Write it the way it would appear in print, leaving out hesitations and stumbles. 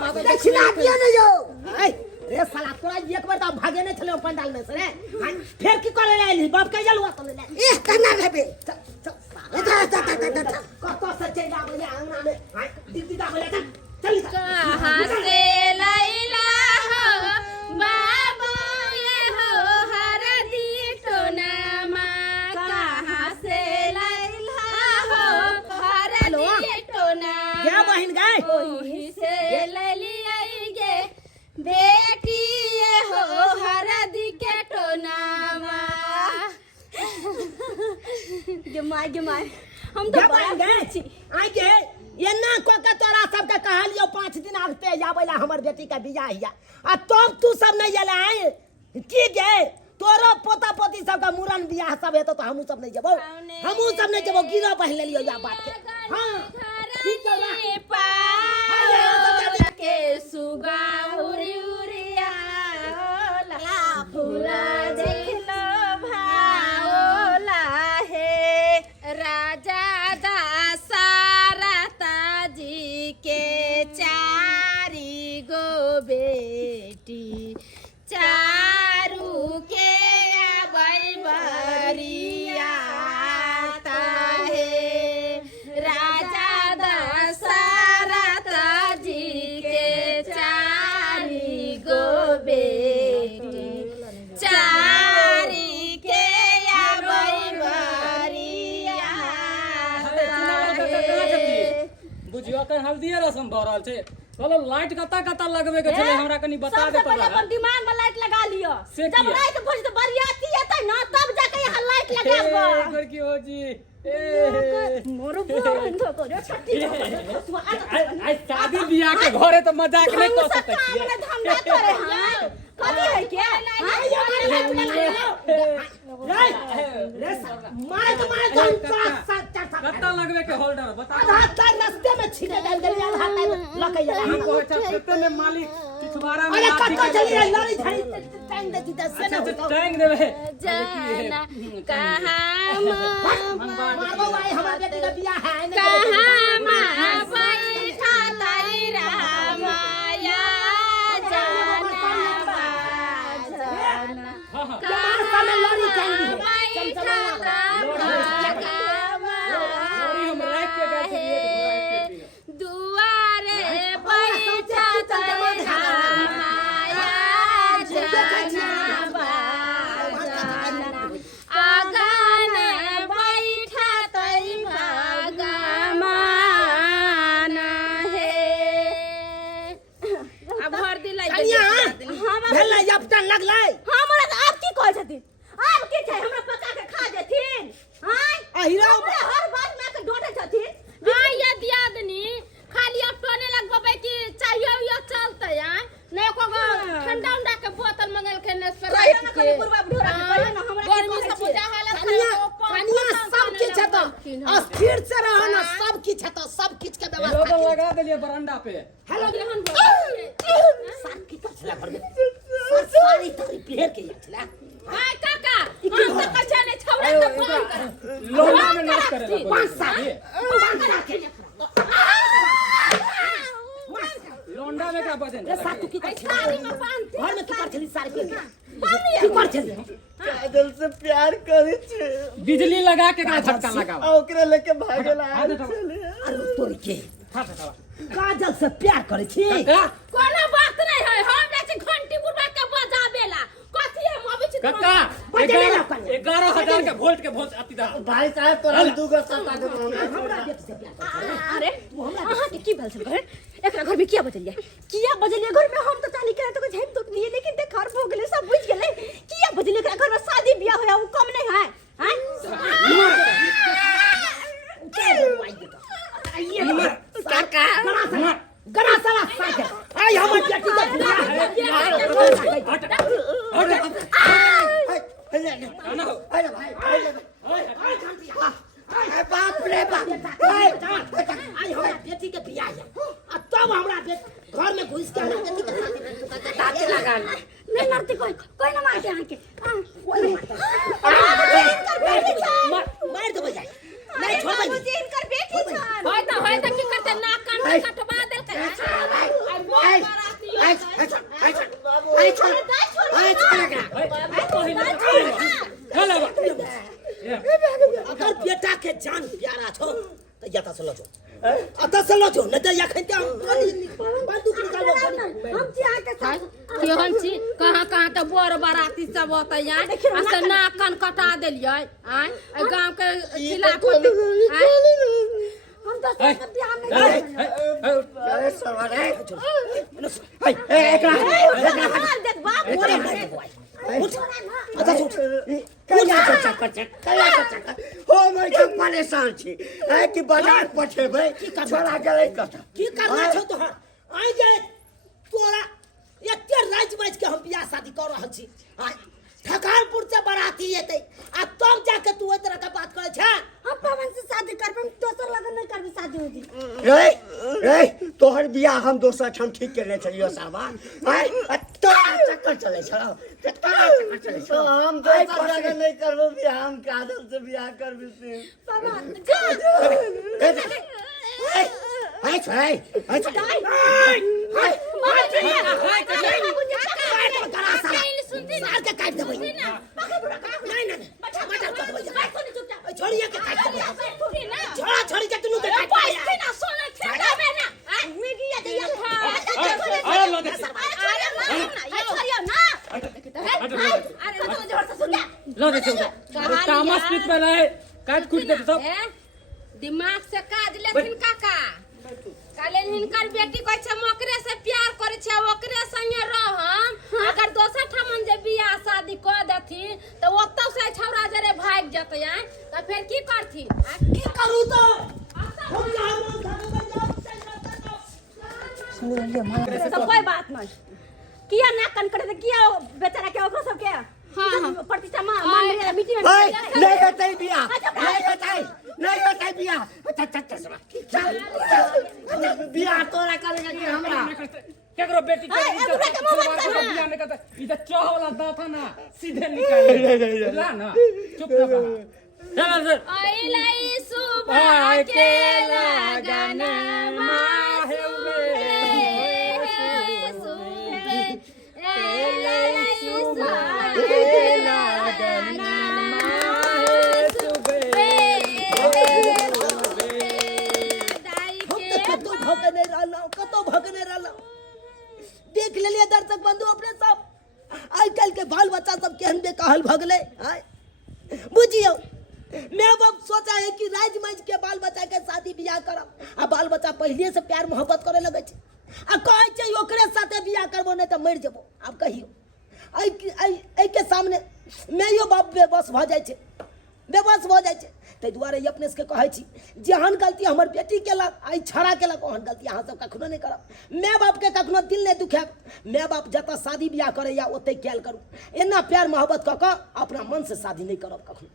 दक्षिणा दिया नहीं हो रे साला तोरा एक बार त भागे नहीं छले पंडाल में से रे फिर की करे ले बाप के जलवा तो ले ए करना रे बे कतो से चल जा बोले अंगना में दीदी दा बोले चल कहां से लैला हो बाबू ये हो हरदी टोना मां कहां से लैला हो हरदी टोना क्या बहन गए ओही से लैली आई गे बेटी ये हो हरदी के टोना मां जमाय हम तो बड़ा गए आई के ये ना को के तोरा सब के कहलियो 5 दिन आगते जाबेला हमर बेटी का बियाह हिया आ तब तू सब नहीं एला आए की गे तोरो पोता पोती सब का मुरन बियाह सब हेतो तो हमहू सब नहीं जेबो हमहू सब नहीं जेबो गिरो पहले लियो या बात के हां ठीक है पाल के सुगा उरी उरिया ला फूला देख लो भाओला है राजा दशरथ जी के चारी गो बेटी चारू के बरिया है राजा दशरथ जी के चारी गो बेटी चारी के बरिया बुझियो कर हल्दी रसम भ रहल छै चलो लाइट कता लगबे के छले हमरा कनी बता दे सबसे पहले अपन दिमाग में लाइट लगा लियो जब रात भोज तो बरियाती एतै ना तब जाके यहाँ लाइट लगाबो एकर की हो जी मोरो बंद करो छट्टी आई शादी बियाह के घरे तो मजाक नहीं कर सकते छियै हमने धंधा करे हां कथि है क्या कता लगबे के होल्डर बता आधा रास्ते में छिने डाल दे आधा लकई जा हम को खेते में मालिक पिछवाड़ा में अरे कत्तो चली रे लड़ी झड़ी टांग देती त से ना टांग देबे जाना कहां मारबो भाई हमार बेटी का बियाह है कहां मां बैठा ताई रामाया जाना बाजना कहां समय लड़ी टांग दी बैठा हम रात के गए थे दुआरे बैठा ताई रामाया जाना बाजना आगन बैठा ताई भगवान है अब भर दिलाई कन्या भेल अपटा लगलै हमरा त आप की कहै छथिन आप की छै हमरा पका के खा जेथिन हां अहिरा हर बात में के डोटे छथिन हां ये दियादनी खाली अब टोने लगबे कि चाहिए या चलते यार ने को ठंडा उंडा के बोतल मंगल के ने स्प्राइट के पूर्वा ढोरा के कहियो ना हमरा गर्मी से बुझा हालत कन्या सब की छ तो अस्थिर से रह ना सब की छ तो सब किछ के व्यवस्था लोगन लगा देलिए बरामदा पे हेलो ग्रहण सब की छला घर में सारी तोरी पेड़ के छला हाय काका हम तो कछे ने छौड़ा के फोन कर लोना में नाच करे 5 साल लोंडा में का बजन रे सातु की साड़ी में बांधते घर में की कर छली सारी पेड़ की कर छली काजल से प्यार करे छे बिजली लगा के का झटका लगाओ आ ओकरे लेके भागेला चले अरे तोरी के काजल से प्यार करे छी कोनो बात नहीं है हम जाके घंटी बुढ़ा के बजाबेला कथि हम अभी छी काका 11000 के वोल्ट के वोल्ट अति दा भाई साहब तोरा दूगो सता दे हमरा बेटी से प्यार अरे अहाँ के की भेल छल घर एकरा घर में किया बजलिए घर में हम तो चाली करे तो झेम तो दिए लेकिन देख घर भोग गेले सब बुझ गेले किया बजलिए एकरा घर में शादी बियाह होया वो कम नहीं है हैं काका गरा साला साइकिल आई हमर बेटी का अरे भाई बाप रे बाप आई हमरा बेटी के बियाह है आ तब हमरा घर में घुस के हमरा बेटी के ताते लगा नहीं मारते कोई ना मारते आके मार दो बजाय नहीं छोड़ मुझे इनकर बेटी छन होय त की करते नाक कान में कटवा देल कर आई छोड़ आई छोड़ अगर बेटा के जान प्यारा छो तो यता से लो छो अता से लो छो न त या खते बंदूक निकालो हम जी आके केहन छी कहाँ तो बोर बराती सब होता यहाँ अस नाक कान कटा देलियै आय ए गांव के खिलाफ हम तो बियाह में अरे सवाल है देख बाप हो मैं परेशान छी है कि बाजार पठेबै छोड़ा गेलै कत की करना छौ तोहर आई गेले तोरा एते राज बाज के हम बियाह शादी कर रहल छी आय ठकालपुर से बाराती एतै आ तब जाके तू ओइ तरह के बात करे छ हम पवन से शादी करबे दोसर लगन नहीं करबी शादी होती रे तोहर बियाह हम दोसर ठाम ठीक केने छलियो साहबा है तोरा चक्कर चलै छ तोरा चक्कर चलै छ हम दोसर जगह नहीं करबो बियाह हम काजल से बियाह करबे से हाय छोड़ाई हाय छोड़ाई हाय मार के काट देबै नहीं नहीं मटर कर देबै छोड़िए के काट देबै छोड़ा छोड़ी के तू के काट पैसे ना सोना खेलाबे ना मीडिया दिया था अरे लो दे लो दे तामस पीट में रहे काट कूट दे सब दिमाग से काज लेथिन काका काले हिनकर बेटी कहै छै ओकरे से प्यार करै छै ओकरे संगे रहम अगर दोसर ठमन जे बियाह शादी क देथिन त ओतौ से छौरा जरे भाग जतै त फेर की करथिन की करू तो सब कोई बात नहीं किया ना कन करे किया बेचारा के ओकरो सब के प्रतिष्ठा मान मेरा मीटिंग में नहीं होतै बियाह नहीं होतै बियाह बियाह तोरा करेगा कि हमरा केकरो बेटी के बियाह नहीं करता इधर चोह वाला दांत ना सीधे निकाल ला ना चुप ना चल चल आइलाई सुबह के लगन माहे कतो भगने रहलो देख लेलिए दर्शक बंधु अपने सब आई कल के बाल बच्चा सब केहन बेकहल भगले आय बुझियो मैं बाप सोचा है कि राज मंच के बाल बच्चा के शादी बियाह करब आ बाल बच्चा पहले से प्यार मोहब्बत करे लगे छै आ कहै छै ओकरे साथे बियाह करबो नहीं त मर जेबो अब कहियो आई के सामने मैं यो बाप बेबस भ जाय छै बेबस भ जाय छै तै दुआरे अपने से कहै छी जेहन गलती हमर बेटी केलक आई छड़ा केलक ओहन गलती अहाँ सब कखनो नहीं करब माय बाप के कखनो दिल नहीं दुखाब माय बाप जतऽ शादी बियाह करैया ओतै कैल करू एना प्यार मोहब्बत कऽ कऽ अपना मन से शादी नहीं करब कखनो